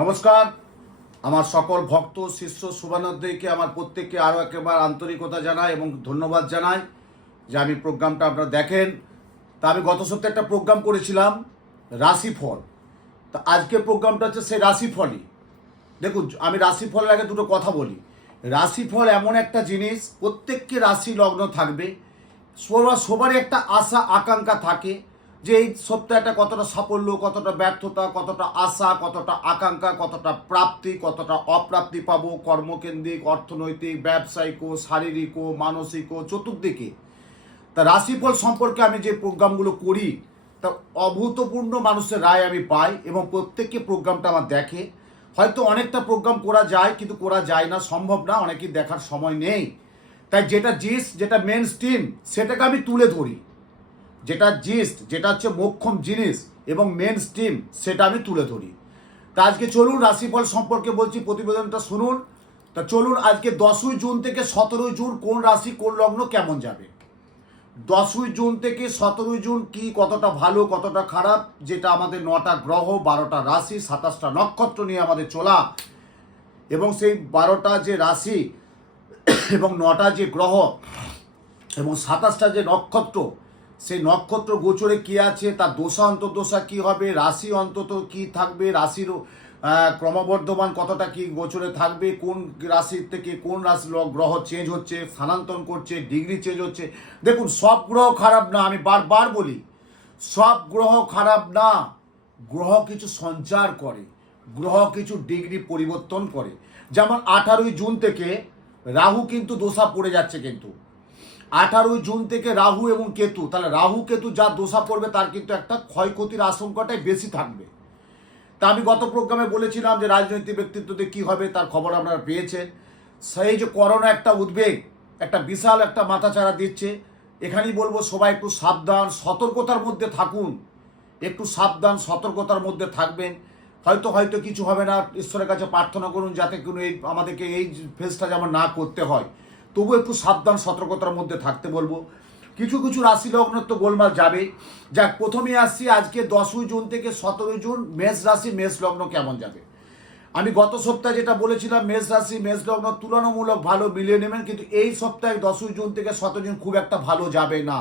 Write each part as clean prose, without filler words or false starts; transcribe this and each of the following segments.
নমস্কার। আমার সকল ভক্ত শিষ্য শুভানুদ্দয়ীকে আমার প্রত্যেককে আরও একেবার আন্তরিকতা জানাই এবং ধন্যবাদ জানাই যে আমি প্রোগ্রামটা আপনারা দেখেন। তা আমি গত সপ্তাহে একটা প্রোগ্রাম করেছিলাম রাশিফল। তা আজকের প্রোগ্রামটা হচ্ছে সেই রাশিফলই। দেখুন, আমি রাশিফলের আগে দুটো কথা বলি। রাশিফল এমন একটা জিনিস, প্রত্যেককে রাশি লগ্ন থাকবে, সবারই একটা আশা আকাঙ্ক্ষা থাকে যে এই সপ্তাহটা কতটা সাফল্য, কতটা ব্যর্থতা, কতটা আশা, কতটা আকাঙ্ক্ষা, কতটা প্রাপ্তি, কতটা অপ্রাপ্তি পাবো, কর্মকেন্দ্রিক, অর্থনৈতিক, ব্যবসায়িক, শারীরিক, মানসিক, চতুর্দিকে। তা রাশিফল সম্পর্কে আমি যে প্রোগ্রামগুলো করি তা অভূতপূর্ণ মানুষের রায় আমি পাই এবং প্রত্যেককে প্রোগ্রামটা আমার দেখে। হয়তো অনেকটা প্রোগ্রাম করা যায় কিন্তু করা যায় না, সম্ভব না, অনেকেই দেখার সময় নেই। তাই যেটা জিস্ট, যেটা মেন স্ট্রিম, সেটাকে আমি তুলে ধরি। যেটা জিস্ট, যেটা হচ্ছে মোক্ষম জিনিস এবং মেন স্ট্রিম, সেটা আমি তুলে ধরি। তা আজকে চলুন রাশিফল সম্পর্কে বলছি, প্রতিবেদনটা শুনুন। তা চলুন আজকে 10ই জুন থেকে 17ই জুন কোন রাশি কোন লগ্ন কেমন যাবে। 10ই জুন থেকে 17ই জুন কি কতটা ভালো কতটা খারাপ, যেটা আমাদের 9টা গ্রহ, 12টা রাশি, 27টা নক্ষত্র নিয়ে আমাদের চলা, এবং সেই 12টা যে রাশি এবং 9টা যে গ্রহ এবং 27টা যে নক্ষত্র, সেই নক্ষত্র গোচরে কী আছে, তার দশা অন্তর্দশা কী হবে, রাশি অন্তত কী থাকবে, রাশির ক্রমবর্ধমান কতটা কি গোচরে থাকবে, কোন রাশির থেকে কোন রাশি গ্রহ চেঞ্জ হচ্ছে, স্থানান্তর করছে, ডিগ্রি চেঞ্জ হচ্ছে। দেখুন, সব গ্রহ খারাপ না, আমি বারবার বলি সব গ্রহ খারাপ না। গ্রহ কিছু সঞ্চার করে, গ্রহ কিছু ডিগ্রি পরিবর্তন করে। যেমন 18ই জুন থেকে রাহু কিন্তু দোষা পড়ে যাচ্ছে, কিন্তু 18ই জুন থেকে রাহু এবং কেতু, তাহলে রাহু কেতু যা দোষা পড়বে তার কিন্তু একটা ক্ষয়ক্ষতির আশঙ্কাটাই বেশি থাকবে। তা আমি গত প্রোগ্রামে বলেছিলাম যে রাজনৈতিক ব্যক্তিত্বদের কী হবে, তার খবর আপনারা পেয়েছেন। সেই যে করোনা একটা উদ্বেগ, একটা বিশাল একটা মাথাচাড়া দিচ্ছে। এখানেই বলবো সবাই একটু সাবধান সতর্কতার মধ্যে থাকুন, একটু সাবধান সতর্কতার মধ্যে থাকবেন। হয়তো কিছু হবে না, ঈশ্বরের কাছে প্রার্থনা করুন যাতে কোনো আমাদেরকে এই ফেসটা যেমন না করতে হয়। তবু একটু সাবধান সতর্কতার মধ্যে থাকতে বলবো। কিছু কিছু রাশি লগ্ন তো গোলমাল যাবে। যাক, প্রথমে আসছি আজকে 10ই জুন থেকে 17ই জুন মেষ রাশি মেষ লগ্ন কেমন যাবে। আমি গত সপ্তাহে যেটা বলেছিলাম, মেষ রাশি মেষ লগ্ন তুলনামূলক ভালো মিলিয়ে নেবেন, কিন্তু এই সপ্তাহে 10ই জুন থেকে 17 জুন খুব একটা ভালো যাবে না।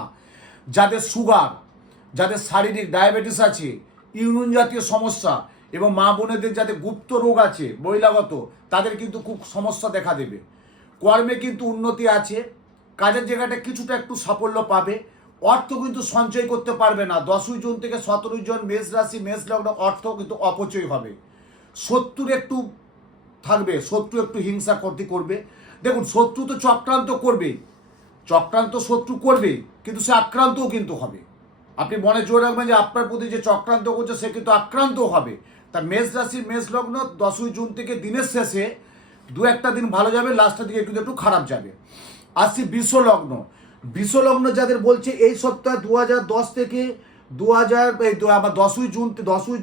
যাদের সুগার, যাদের শারীরিক ডায়াবেটিস আছে, ইউরিন জাতীয় সমস্যা এবং মা বোনেদের যাদের গুপ্ত রোগ আছে বহিরাগত, তাদের কিন্তু খুব সমস্যা দেখা দেবে। কর্মে কিন্তু উন্নতি আছে, কাজের জায়গাটা কিছুটা একটু সাফল্য পাবে। অর্থ কিন্তু সঞ্চয় করতে পারবে না। 10ই জুন থেকে 17ই জুন মেষ রাশি মেষ লগ্ন অর্থ কিন্তু অপচয় হবে। শত্রুর একটু থাকবে, শত্রু একটু হিংসা করতে করবে। দেখুন, শত্রু তো চক্রান্ত করবে, চক্রান্ত শত্রু করবে, কিন্তু সে আক্রান্তও কিন্তু হবে। আপনি মনে জোর রাখবেন যে আপনার প্রতি যে চক্রান্ত করছে সে কিন্তু আক্রান্তও হবে। তা মেষ রাশি মেষ লগ্ন 10ই জুন থেকে দিনের শেষে দু একটা দিন ভালো যাবে, লাস্টের দিকে কিন্তু একটু খারাপ যাবে। আসছি বিশ্বলগ্ন। বিশ্বলগ্ন যাদের বলছে এই সপ্তাহে 2010 থেকে 10ই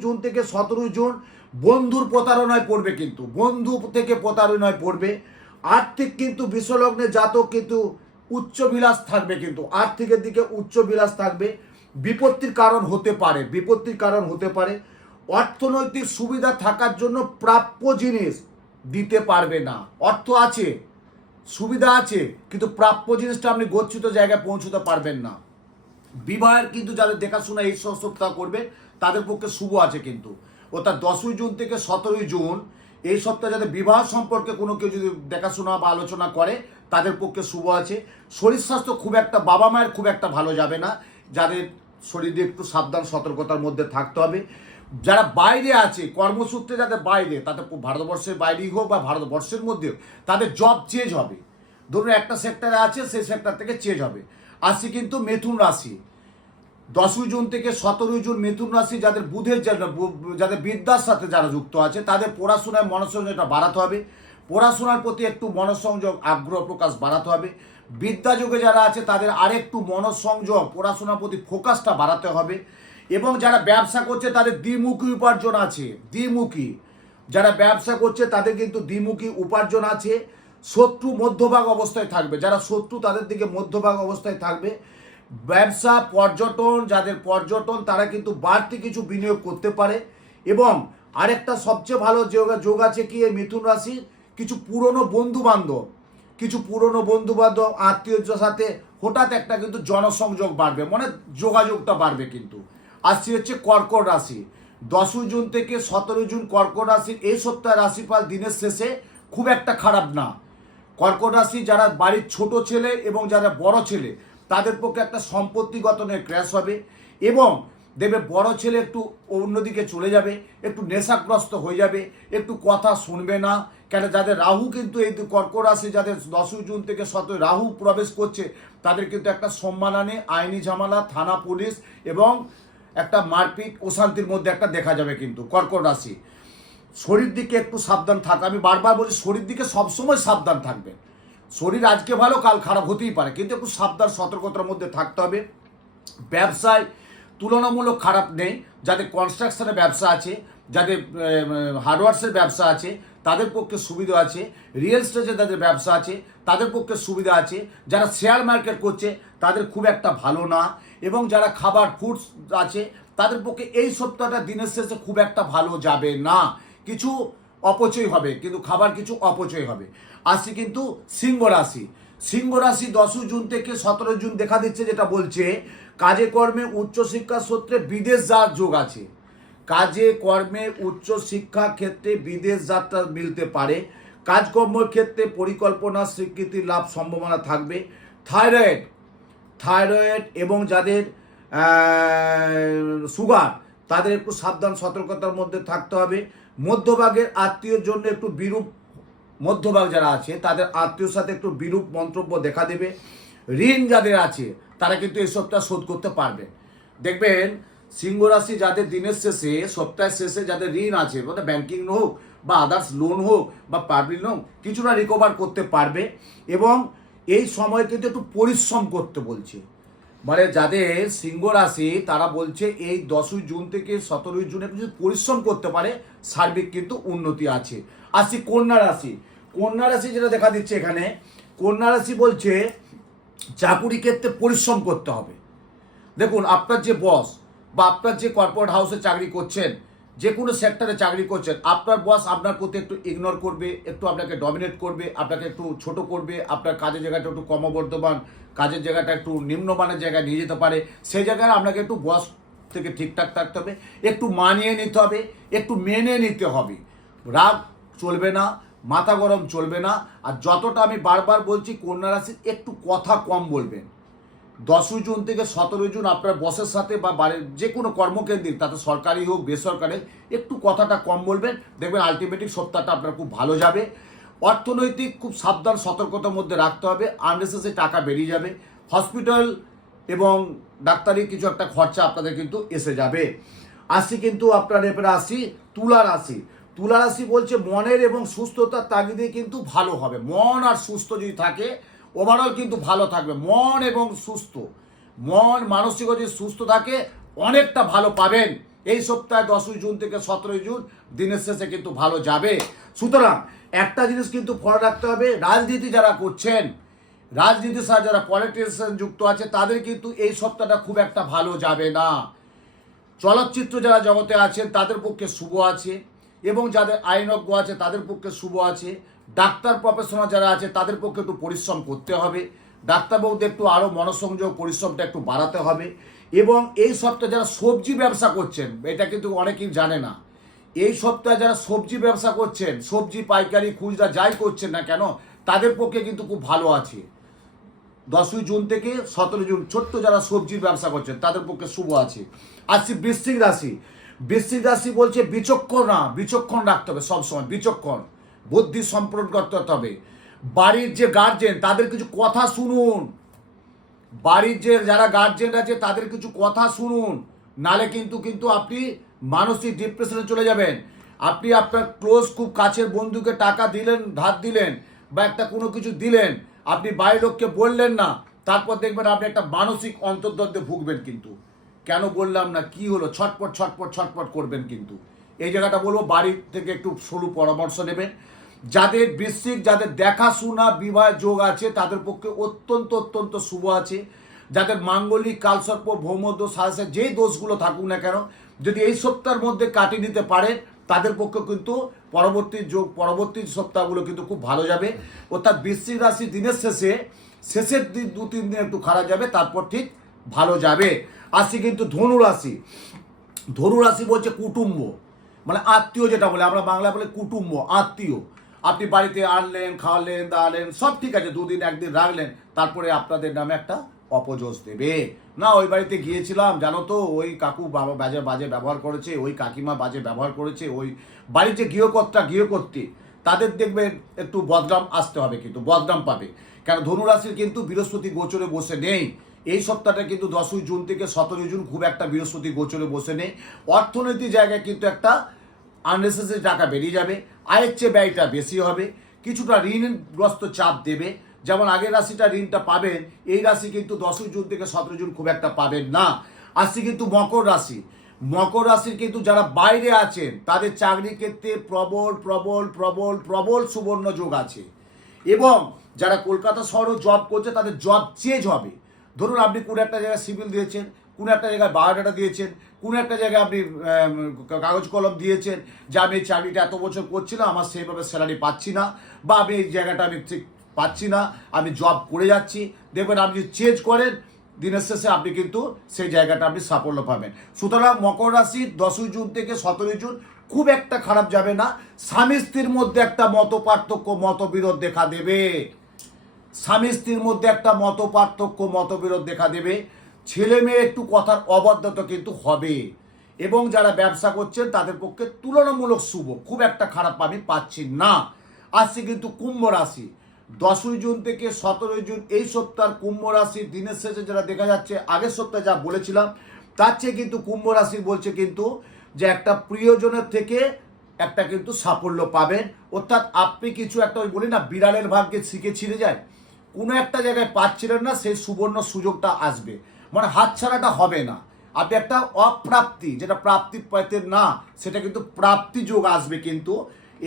জুন থেকে 17ই জুন বন্ধুর প্রতারণায় পড়বে, কিন্তু বন্ধু থেকে প্রতারণায় পড়বে। আর্থিক কিন্তু বিশ্বলগ্নে জাতক কিন্তু উচ্চ বিলাস থাকবে, কিন্তু আর্থিকের দিকে উচ্চ বিলাস থাকবে। বিপত্তির কারণ হতে পারে, বিপত্তির কারণ হতে পারে। অর্থনৈতিক সুবিধা থাকার জন্য প্রাপ্য জিনিস দিতে পারবে না। অর্থ আছে, সুবিধা আছে, কিন্তু প্রাপ্য জিনিসটা আপনি গচ্ছিত জায়গায় পৌঁছতে পারবেন না। বিবাহের কিন্তু যাদের দেখাশোনা এই সপ্তাহ করবে তাদের পক্ষে শুভ আছে, কিন্তু অর্থাৎ 10ই জুন থেকে 17ই জুন এই সপ্তাহে যাদের বিবাহ সম্পর্কে কোনো কেউ যদি দেখাশোনা বা আলোচনা করে তাদের পক্ষে শুভ আছে। শরীর স্বাস্থ্য খুব একটা, বাবা মায়ের খুব একটা ভালো যাবে না, যাদের শরীরে একটু সাবধান সতর্কতার মধ্যে থাকতে হবে। যারা বাইরে আছে কর্মসূত্রে, যাদের বাইরে, তাদের ভারতবর্ষের বাইরেই হোক বা ভারতবর্ষের মধ্যেও, তাদের জব চেঞ্জ হবে। ধরুন একটা সেক্টরে আছে, সেই সেক্টর থেকে চেঞ্জ হবে। আসছি কিন্তু মিথুন রাশি। 10ই জুন থেকে 17ই জুন মিথুন রাশি যাদের বুধের, যাদের বিদ্যার সাথে যারা যুক্ত আছে তাদের পড়াশোনায় মনোসংযোগটা বাড়াতে হবে। পড়াশোনার প্রতি একটু মনোসংযোগ আগ্রহ প্রকাশ বাড়াতে হবে। বিদ্যাযোগে যারা আছে তাদের আরেকটু মনোসংযোগ, পড়াশোনার প্রতি ফোকাসটা বাড়াতে হবে। এবং যারা ব্যবসা করছে তাদের দ্বিমুখী উপার্জন আছে, দ্বিমুখী যারা ব্যবসা করছে তাদের কিন্তু দ্বিমুখী উপার্জন আছে। শত্রু মধ্যভাগ অবস্থায় থাকবে, যারা শত্রু তাদের দিকে মধ্যভাগ অবস্থায় থাকবে। ব্যবসা, পর্যটন, যাদের পর্যটন তারা কিন্তু বাড়তি কিছু বিনিয়োগ করতে পারে। এবং আরেকটা সবচেয়ে ভালো যোগ আছে কি এই মিথুন রাশির, কিছু পুরনো বন্ধু বান্ধব, আত্মীয়দের সাথে হঠাৎ একটা কিন্তু জনসংযোগ বাড়বে, মানে যোগাযোগটা বাড়বে। কিন্তু আসছে হচ্ছে কর্কট রাশি, 10 জুন থেকে 17 জুন কর্কট রাশির এই সপ্তাহে রাশিফল দিনের শেষে খুব একটা খারাপ না। কর্কট রাশি যারা বাড়ির ছোট ছেলে এবং যারা বড় ছেলে তাদের পক্ষে একটা সম্পত্তিগত নিয়ে ক্র্যাশ হবে, এবং দেখবে বড় ছেলে একটু অন্যদিকে চলে যাবে, একটু নেশাগ্রস্ত হয়ে যাবে, একটু কথা শুনবে না। কেন যাদের রাহু কিন্তু এই কর্কট রাশি যাদের 10 জুন থেকে 17 রাহু প্রবেশ করছে তাদের কিন্তু একটা সম্মানহানি, আইনি ঝামেলা, থানা পুলিশ এবং একটা মারপিট অশান্তির মধ্যে একটা দেখা যাবে। কিন্তু কর্কট রাশি শরীর দিকে একটু সাবধান থাকা, আমি বারবার বলছি শরীর দিকে সবসময় সাবধান থাকবেন। শরীর আজকে ভালো কাল খারাপ হতেই পারে, কিন্তু একটু সাবধান সতর্কতার মধ্যে থাকতে হবে। ব্যবসায় তুলনামূলক খারাপ নেই, যাদের কনস্ট্রাকশনের ব্যবসা আছে, যাদের হার্ডওয়ার্সের ব্যবসা আছে তাদের পক্ষে সুবিধা আছে, রিয়েল এস্টেটে যাদের ব্যবসা আছে তাদের পক্ষে সুবিধা আছে, যারা শেয়ার মার্কেট করছে তাদের খুব একটা ভালো না, এবং যারা খাবার ফুডস আছে তাদের পক্ষে এই সপ্তাহটা দিনের শেষে খুব একটা ভালো যাবে না। কিছু অপচয় হবে, কিন্তু খাবার কিছু অপচয় হবে। আসি কিন্তু সিংহ রাশি, 10 জুন থেকে 17 জুন দেখা দিচ্ছে, যেটা বলছে কাজে কর্মে উচ্চশিক্ষা সূত্রে বিদেশ যাওয়ার যোগ আছে। কাজে কর্মে উচ্চশিক্ষা ক্ষেত্রে বিদেশ যাত্রা মিলতে পারে। কাজকর্মের ক্ষেত্রে পরিকল্পনা স্বীকৃতি লাভ সম্ভাবনা থাকবে। থাইরয়েড এবং যাদের সুগার তাদের একটু সাবধান সতর্কতার মধ্যে থাকতে হবে। মধ্যভাগের আত্মীয়র জন্য একটু বিরূপ, মধ্যভাগ যারা আছে তাদের আত্মীয়র সাথে একটু বিরূপ মন্তব্য দেখা দেবে। ঋণ যাদের আছে তারা কিন্তু এই সপ্তাহ শোধ করতে পারবে। দেখবেন সিংহ রাশি যাদের দিনের শেষে সপ্তাহের শেষে যাদের ঋণ আছে, মানে ব্যাংকিং হোক বা আদার্স লোন হোক বা পাবলিক লোন, কিছুটা রিকভার করতে পারবে। এবং এই সময় কিন্তু একটু পরিশ্রম করতে বলছে, মানে যাদের সিংহ রাশি তারা বলছে এই 10 জুন থেকে 17 জুনে কিছু পরিশ্রম করতে পারে, সার্বিক কিন্তু উন্নতি আছে। আসি কন্যা রাশি যেটা দেখা দিচ্ছে এখানে, কন্যা রাশি বলছে চাকুরি ক্ষেত্রে পরিশ্রম করতে হবে। দেখুন আপনার যে বস বা আপনার যে কর্পোরেট হাউসে চাকরি করছেন, যে কোনো সেক্টরে চাকরি করছেন, আপনার বস আপনার প্রতি একটু ইগনোর করবে, একটু আপনাকে ডমিনেট করবে, আপনাকে একটু ছোট করবে, আপনার কাজের জায়গাটা একটু ক্রমবর্ধমান, কাজের জায়গাটা একটু নিম্নমানের জায়গায় নিয়ে যেতে পারে। সেই জায়গায় আপনাকে একটু বস থেকে ঠিকঠাক থাকতে হবে, একটু মানিয়ে নিতে হবে, একটু মেনে নিতে হবে। রাগ চলবে না, মাথা গরম চলবে না। আর যতটা আমি বারবার বলছি কন্যা রাশির একটু কথা কম বলবেন। 10 জুন থেকে 17 জুন আপনার বসের সাথে বা বাড়ির যে কোনো কর্মকেন্দ্রিক, তাতে সরকারি হোক বেসরকারি, একটু কথাটা কম বলবেন, দেখবেন আলটিমেটলি সপ্তাহটা আপনার খুব ভালো যাবে। অর্থনৈতিক খুব সাবধান সতর্কতার মধ্যে রাখতে হবে, আননেসেসারি টাকা বেরিয়ে যাবে, হসপিটাল এবং ডাক্তারি কিছু একটা খরচা আপনাদের কিন্তু এসে যাবে। আসি কিন্তু আপনার এরপরে আসি তুলা রাশি বলছে মনের এবং সুস্থতার তাগিদে কিন্তু ভালো হবে। মন আর সুস্থ যদি থাকে ওভারঅল কিন্তু ভালো থাকবে। মন এবং সুস্থ, মন মানসিক যদি সুস্থ থাকে অনেকটা ভালো পাবেন। এই সপ্তাহে 10 জুন থেকে 17 জুন দিনের শেষে কিন্তু ভালো যাবে। সুতরাং একটা জিনিস কিন্তু ফলো রাখতে হবে, রাজনীতি যারা করছেন, রাজনীতির সাথে যারা পলিটিশিয়ান যুক্ত আছে তাদের কিন্তু এই সপ্তাহটা খুব একটা ভালো যাবে না। চলচ্চিত্র যারা জগতে আছেন তাদের পক্ষে শুভ আছে, এবং যাদের আইনজ্ঞ আছে তাদের পক্ষে শুভ আছে। ডাক্তার প্রফেশনাল যারা আছে তাদের পক্ষে একটু পরিশ্রম করতে হবে, ডাক্তারবাবুদের একটু আরও মনোসংযোগ পরিশ্রমটা একটু বাড়াতে হবে। এবং এই সপ্তাহে যারা সবজি ব্যবসা করছেন, এটা কিন্তু অনেকেই জানে না, এই সপ্তাহে যারা সবজি ব্যবসা করছেন, সবজি পাইকারি খুচরা যাই করছেন না কেন, তাদের পক্ষে কিন্তু খুব ভালো আছে। 10 জুন থেকে 17 জুন ছোট্ট যারা সবজির ব্যবসা করছেন তাদের পক্ষে শুভ আছে। আসছি বৃশ্চিক রাশি বলছে বিচক্ষণ রাখতে হবে, সবসময় বিচক্ষণ বুদ্ধি সম্পন্ন করতে হবে। বাড়ির যে গার্জেন তাদের কিছু কথা শুনুন, বাড়ির যে যারা গার্জেন আছে তাদের কিছু কথা শুনুন, নালে কিন্তু আপনি মানসিক ডিপ্রেশনে চলে যাবেন। আপনি আপনার ক্লোজ খুব কাছের বন্ধুকে টাকা দিলেন, ধার দিলেন বা একটা কোনো কিছু দিলেন, আপনি বাইরের লোককে বললেন না, তারপর দেখবেন আপনি একটা মানসিক অন্তর্দ্বন্দ্বে ভুগবেন। কিন্তু কেন বললাম না, কি হলো, ছটপট করবেন। কিন্তু এই জায়গাটা বলবো বাড়ি থেকে একটু সরু পরামর্শ নেবেন। যাদের বৃশ্চিক, যাদের দেখাশোনা বিবাহ যোগ আছে তাদের পক্ষে অত্যন্ত শুভ আছে। যাদের মাঙ্গলিক কালসর্প ভৌমদোষ আছে, যেই দোষগুলো থাকুক না কেন, যদি এই সপ্তাহের মধ্যে কাটিয়ে নিতে পারেন তাদের পক্ষে কিন্তু পরবর্তী সপ্তাহগুলো কিন্তু খুব ভালো যাবে। অর্থাৎ বৃশ্চিক রাশি দিনের শেষের দিন 2-3 দিন একটু খারাপ যাবে, তারপর ঠিক ভালো যাবে। আসি কিন্তু ধনু রাশি। ধনু রাশি বলছে কুটুম্ব, মানে আত্মীয়, যেটা বলে আমরা বাংলা বলে কুটুম্ব, আত্মীয়। আপনি বাড়িতে আনলেন, খাওয়ালেন, দাঁড়ালেন, সব ঠিক আছে, 2 দিন 1 দিন রাখলেন, তারপরে আপনাদের নামে একটা অপযশ দেবে। না ওই বাড়িতে গিয়েছিলাম, জানো তো ওই কাকু বাজে ব্যবহার করেছে, ওই কাকিমা বাজে ব্যবহার করেছে, ওই বাড়ির যে গৃহকর্ত্রী তাদের দেখবেন একটু বদনাম আসতে হবে, কিন্তু বদনাম পাবে। কেন ধনুরাশির কিন্তু বৃহস্পতি গোচরে বসে নেই এই সপ্তাহটা, কিন্তু 10ই জুন থেকে 17ই জুন খুব একটা বৃহস্পতি গোচরে বসে নেই। অর্থনৈতিক জায়গায় কিন্তু একটা আননেসেসারি টাকা বেরিয়ে যাবে, আয়ের চেয়ে ব্যয়টা বেশি হবে, কিছুটা ঋণগ্রস্ত চাপ দেবে। যেমন আগের রাশিটা ঋণটা পাবেন, এই রাশি কিন্তু 10ই জুন থেকে 17 জুন খুব একটা পাবেন না। আসছে কিন্তু মকর রাশি। মকর রাশির কিন্তু যারা বাইরে আছেন তাদের চাকরির ক্ষেত্রে প্রবল প্রবল প্রবল প্রবল সুবর্ণ যোগ আছে, এবং যারা কলকাতা শহরেও জব করছে তাদের জব চেঞ্জ হবে। ধরুন আপনি কোনো একটা জায়গায় সিভিল দিয়েছেন, কোনো একটা জায়গায় বায়োডাটা দিয়েছেন, কোনো একটা জায়গায় আপনি কাগজ কলম দিয়েছেন যে আমি এই চাকরিটা এত বছর করছিলাম, আমার সেইভাবে স্যালারি পাচ্ছি না, বা আমি এই জায়গাটা আমি ঠিক পাচ্ছি না, আমি জব করে যাচ্ছি। দেখবেন আপনি চেঞ্জ করেন, দিনের শেষে আপনি কিন্তু সেই জায়গাটা আপনি সাফল্য পাবেন। সুতরাং মকর রাশি 10ই জুন থেকে 17ই জুন খুব একটা খারাপ যাবে না। স্বামী স্ত্রীর মধ্যে একটা মতবিরোধ দেখা দেবে, স্বামী স্ত্রীর মধ্যে একটা মতবিরোধ দেখা দেবে। ছেলে মেয়ে একটু কথার অবাধ্যতা কিন্তু হবে, এবং যারা ব্যবসা করছেন তাদের পক্ষে তুলনামূলক শুভ, খুব একটা খারাপ আমি পাচ্ছি না। আসছে কিন্তু কুম্ভ রাশি। 10ই জুন থেকে 17ই জুন এই সপ্তাহের কুম্ভ রাশির দিনের শেষে যেটা দেখা যাচ্ছে, আগের সপ্তাহে যা বলেছিলাম তার চেয়ে কিন্তু কুম্ভ রাশি বলছে কিন্তু যে একটা প্রিয়জনের থেকে একটা কিন্তু সাফল্য পাবেন। অর্থাৎ আপনি কিছু একটা, ওই বলি না বিড়ালের ভাগ্যে শিখে ছিঁড়ে যায়, কোনো একটা জায়গায় পাচ্ছিলেন না, সেই সুবর্ণ সুযোগটা আসবে, মানে হাতছাড়াটা হবে না। আপনি একটা অপ্রাপ্তি, যেটা প্রাপ্তি পাইতেন না, সেটা কিন্তু প্রাপ্তি যোগ আসবে কিন্তু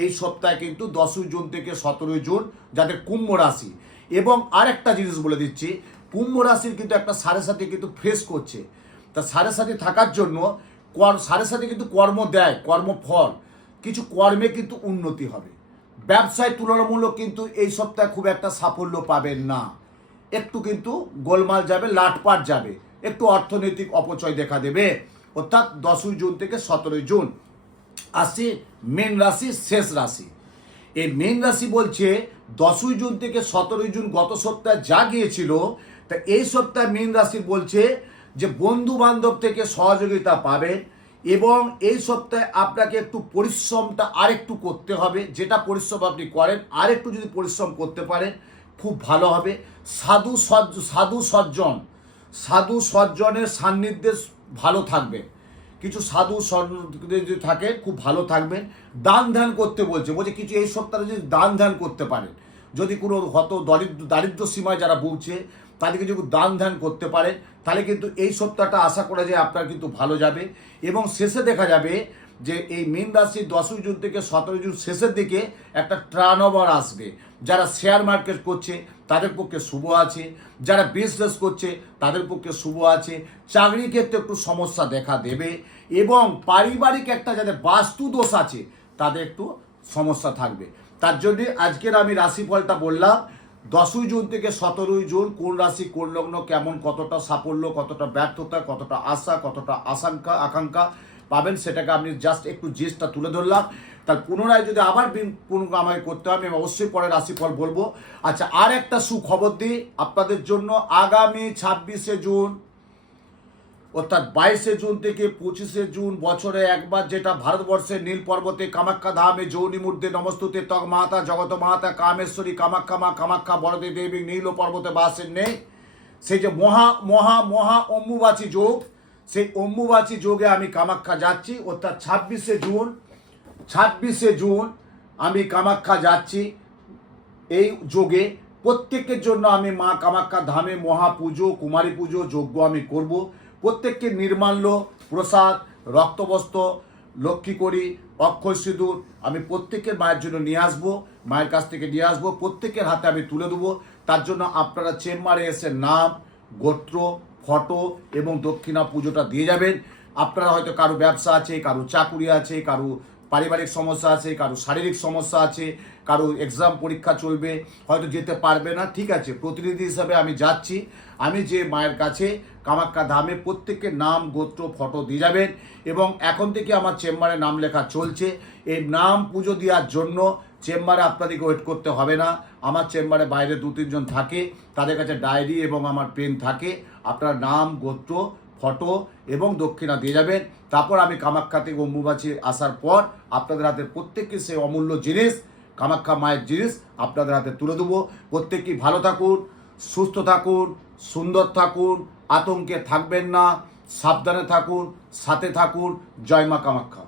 এই সপ্তাহে কিন্তু 10ই জুন থেকে 17ই জুন যাদের কুম্ভ রাশি। এবং আরেকটা জিনিস বলে দিচ্ছি, কুম্ভ রাশির কিন্তু একটা 7.5 কিন্তু ফেস করছে, তা 7.5 থাকার জন্য 7.5 কিন্তু কর্ম দেয়, কর্মফল, কিছু কর্মে কিন্তু উন্নতি হবে। ব্যবসায় তুলনামূলক কিন্তু এই সপ্তাহে খুব একটা সাফল্য পাবেন না, একটু কিন্তু গোলমাল যাবে, লাটপাট যাবে, একটু অর্থনৈতিক অপচয় দেখা দেবে। অর্থাৎ 10ই জুন থেকে 17ই জুন। আসি মীন রাশি, শেষ রাশি। এই মীন রাশি বলছে 10ই জুন থেকে 17ই জুন গত সপ্তাহে যা গিয়েছিল, তা এই সপ্তাহে মীন রাশি বলছে যে বন্ধু বান্ধব থেকে সহযোগিতা পাবেন, এবং এই সপ্তাহে আপনাকে একটু পরিশ্রমটা আরেকটু করতে হবে। যেটা পরিশ্রম আপনি করেন আরেকটু যদি পরিশ্রম করতে পারেন খুব ভালো হবে। সাধু সজ্জনের সান্নিধ্যে ভালো থাকবে, কিছু সাধু যদি থাকে খুব ভালো থাকবেন। দান ধ্যান করতে বলছে কিছু এই সপ্তাহে যদি দান ধ্যান করতে পারেন, যদি কোনো দারিদ্র সীমায় যারা ভুগছে তাদেরকে যদি দান ধ্যান করতে পারেন, তাহলে কিন্তু এই সপ্তাহটা আশা করা যায় আপনার কিন্তু ভালো যাবে। এবং শেষে দেখা যাবে যে এই মীন রাশি 10ই জুন থেকে 17ই জুন শেষের দিকে একটা টার্নওভার আসবে। যারা শেয়ার মার্কেট করছে তাদের পক্ষে শুভ আছে, যারা বিজনেস করছে তাদের পক্ষে শুভ আছে। চাকরির ক্ষেত্রে একটু সমস্যা দেখা দেবে, এবং পারিবারিক একটা যাদের বাস্তু দোষ আছে তাদের একটু সমস্যা থাকবে। তার জন্য আজকের আমি রাশিফলটা বললাম। 10ই জুন থেকে 17ই জুন কোন রাশি কোন লগ্ন কেমন, কতটা সাফল্য, কতটা ব্যর্থতা, কতটা আশা, কতটা আকাঙ্ক্ষা পাবেন, সেটাকে আমি জাস্ট একটু জিনিসটা তুলে ধরলাম। তার পুনরায় যদি আবার আমাকে করতে হয়, আমি অবশ্যই পরে রাশিফল বলবো। আচ্ছা, আর একটা সুখবর দিই আপনাদের জন্য। আগামী 26শে জুন, অর্থাৎ 22শে জুন থেকে 25শে জুন বছরে একবার, যেটা ভারতবর্ষের নীল পর্বতে কামাখ্যা ধামে যৌনি মূর্তি নমস্তুতে তক মাতা জগত মাতা কামেশ্বরী কামাখ্যা মা কামাখ্যা বরদে দেবী নীল পর্বতে বাসেন নেই, সেই যে মহা মহা মহা অম্বুবাচী যোগ, সেই অম্বুবাচী যোগে আমি কামাখ্যা যাচ্ছি। অর্থাৎ 26শে জুন আমি কামাখ্যা যাচ্ছি। এই যোগে প্রত্যেকের জন্য আমি মা কামাখ্যা ধামে মহাপুজো, কুমারী পুজো, যজ্ঞ আমি করব। প্রত্যেককে নির্মাল্য, প্রসাদ, রক্তবস্ত্র, লক্ষ্মী করি, অক্ষয় সিঁদুর আমি প্রত্যেকের মায়ের জন্য নিয়ে আসবো, মায়ের কাছ থেকে নিয়ে আসবো, প্রত্যেকের হাতে আমি তুলে দেবো। তার জন্য আপনারা চেম্বারে এসে নাম, গোত্র, ফটো এবং দক্ষিণা পুজোটা দিয়ে যাবেন। আপনারা হয়তো কারো ব্যবসা আছে, কারো চাকুরি আছে, কারো পারিবারিক সমস্যা আছে, কারো শারীরিক সমস্যা আছে, কারো এক্সাম পরীক্ষা চলবে, হয়তো যেতে পারবে না, ঠিক আছে, প্রতিনিধি হিসাবে আমি যাচ্ছি। আমি যে মায়ের কাছে কামাখ্যা ধামে প্রত্যেকের নাম গোত্র ফটো দিয়ে যাবেন, এবং এখন থেকে আমার চেম্বারে নাম লেখা চলছে। এই নাম পুজো দেওয়ার জন্য চেম্বারে আপনাদেরকে ওয়েট করতে হবে না। আমার চেম্বারে বাইরে 2-3 জন থাকে, তাদের কাছে ডায়েরি এবং আমার পেন থাকে। আপনার নাম গোত্র ফটো এবং দক্ষিণা দিয়ে যাবেন। তারপর আমি কামাখ্যা থেকে অম্বুবাচী আসার পর আপনাদের হাতে প্রত্যেককে সেই অমূল্য জিনিস, কামাখ্যা মায়ের জিনিস আপনাদের হাতে তুলে দেবো। প্রত্যেকেই ভালো থাকুন, সুস্থ থাকুন, সুন্দর থাকুন, আতঙ্কে থাকবেন না, সাবধানে থাকুন, সাথে থাকুন। জয় মা কামাখ্যা।